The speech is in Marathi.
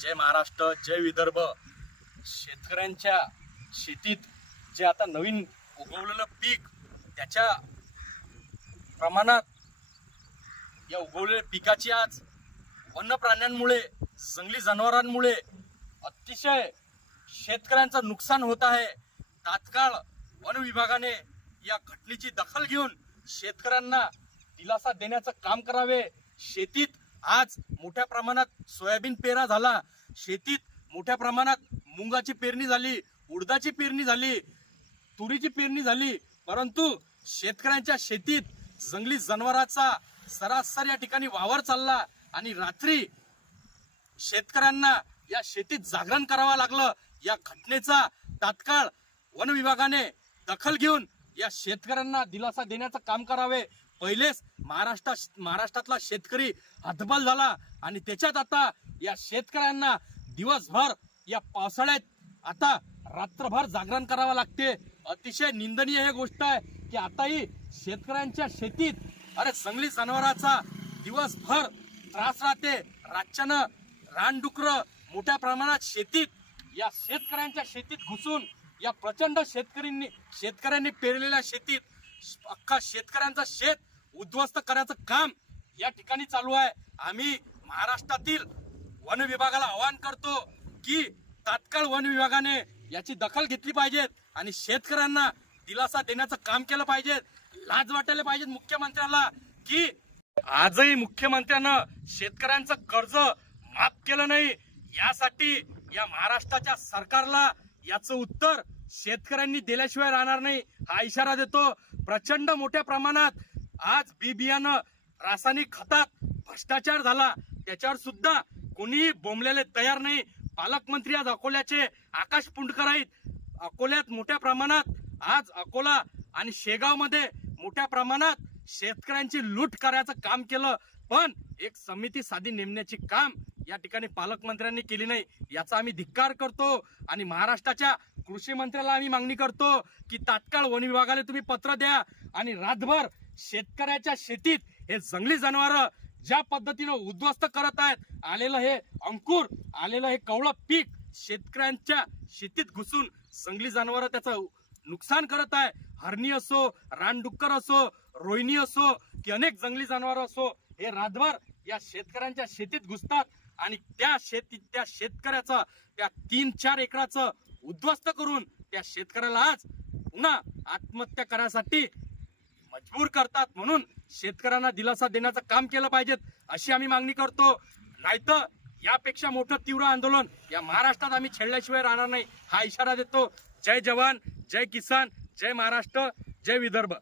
जय महाराष्ट्र जय विदर्भ. शेतकऱ्यांच्या शेतीत जे आता नवीन उगवलेलं पीक त्याच्या प्रमाणात या उगवलेल्या पिकाची आज वन्य प्राण्यांमुळे जंगली जनावरांमुळे अतिशय शेतकऱ्यांचं नुकसान होत आहे. तात्काळ वन विभागाने या घटनेची दखल घेऊन शेतकऱ्यांना दिलासा देण्याचं काम करावे. शेतीत आज मोठ्या प्रमाणात सोयाबीन पेरा झाला. शेतीत मोठ्या प्रमाणात मुंगाची पेरणी झाली उडदाची पेरणी झाली तुरीची पेरणी झाली. परंतु शेतकऱ्यांच्या शेतीत जंगली जनावराचा सरासर या ठिकाणी वावर चालला आणि रात्री शेतकऱ्यांना या शेतीत जागरण करावं लागलं. या घटनेचा तात्काळ वन विभागाने दखल घेऊन या शेतकऱ्यांना दिलासा देण्याचं काम करावे. पहिलेच महाराष्ट्रात महाराष्ट्रातला शेतकरी हतबल झाला आणि त्याच्यात आता या शेतकऱ्यांना दिवसभर या पावसाळ्यात आता रात्रभर जागरण करावं लागते. अतिशय निंदनीय हे गोष्ट आहे की आताही शेतकऱ्यांच्या शेतीत अरे जंगली जनावराचा दिवसभर त्रास राहते. रातच्यानं रानडुकर मोठ्या प्रमाणात शेतीत या शेतकऱ्यांच्या शेतीत घुसून या प्रचंड शेतकऱ्यांनी शेतकऱ्यांनी पेरलेल्या शेतीत अख्खा शेतकऱ्यांचं शेत उद्ध्वस्त करायचं काम या ठिकाणी चालू आहे. आम्ही महाराष्ट्रातील वन विभागाला आवाहन करतो की तात्काळ वन विभागाने याची दखल घेतली पाहिजेत आणि शेतकऱ्यांना दिलासा देण्याचं काम केलं पाहिजे लाज वाटायला पाहिजेत मुख्यमंत्र्याला की आजही मुख्यमंत्र्यानं शेतकऱ्यांचं कर्ज माफ केलं नाही. यासाठी या महाराष्ट्राच्या सरकारला याचं उत्तर शेतकऱ्यांनी दिल्याशिवाय राहणार नाही. हा इशारा देतो. प्रचंड मोठ्या प्रमाणात आज बी बियाणं रासायनिक खतात भ्रष्टाचार झाला. त्याच्यावर सुद्धा कोणीही बोंबलेले तयार नाही. पालकमंत्री आज अकोल्याचे आकाश पुंडकर आहेत. अकोल्यात मोठ्या प्रमाणात आज अकोला आणि शेगावमध्ये मोठ्या प्रमाणात शेतकऱ्यांची लूट करायचं काम केलं. पण एक समिती साधी नेमण्याची काम या ठिकाणी पालकमंत्र्यांनी केली नाही याचा आम्ही धिक्कार करतो आणि महाराष्ट्राच्या कृषी मंत्र्याला आम्ही मागणी करतो की तात्काळ वन विभागाला तुम्ही पत्र द्या आणि रातभर शेतकऱ्याच्या शेतीत हे जंगली जनावर ज्या पद्धतीनं उद्ध्वस्त करत आहेत आलेलं हे अंकुर आलेलं हे कवळं पीक शेतकऱ्यांच्या शेतीत घुसून जंगली जनावर त्याचं नुकसान करत आहे. हरणी असो रानडुक्कर असो रोहिणी असो की अनेक जंगली जनावर असो हे रातभर या शेतकऱ्यांच्या शेतीत घुसतात. आणि त्या शेती त्या शेतकऱ्याचं त्या तीन चार एकराचं उद्ध्वस्त करून त्या शेतकऱ्याला आज पुन्हा आत्महत्या करण्यासाठी मजबूर करतात म्हणून शेतकऱ्यांना दिलासा देण्याचं काम केलं पाहिजेत अशी आम्ही मागणी करतो. नाहीतर यापेक्षा मोठं तीव्र आंदोलन या महाराष्ट्रात आम्ही छेडल्याशिवाय राहणार नाही हा इशारा देतो. जय जवान जय किसान जय महाराष्ट्र जय विदर्भ.